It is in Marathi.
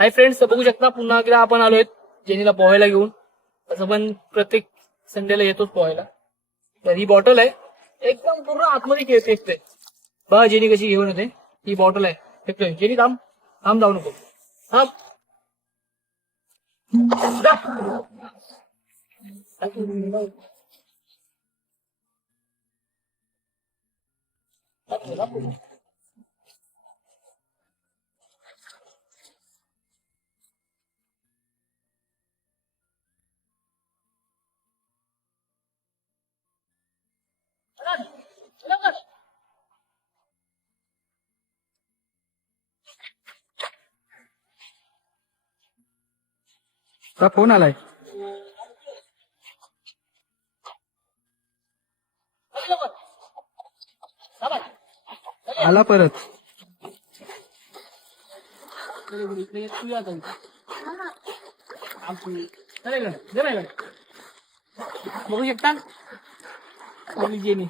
हाय फ्रेंड्स, बघू शकता पुन्हा एकदा आपण आलोय जेनीला पोहायला घेऊन. असं पण प्रत्येक संडेला येतोच पोहायला. तर ही बॉटल आहे, एकदम पूर्ण आतमध्ये फेकते. बघा जेनी कशी घेऊन येते. ही बॉटल आहे, फेकतोय. जेनी थांब, थांब, जाऊ नको, थांब. जा. का फोन आलाय? आला परत. बघू शकता जेनी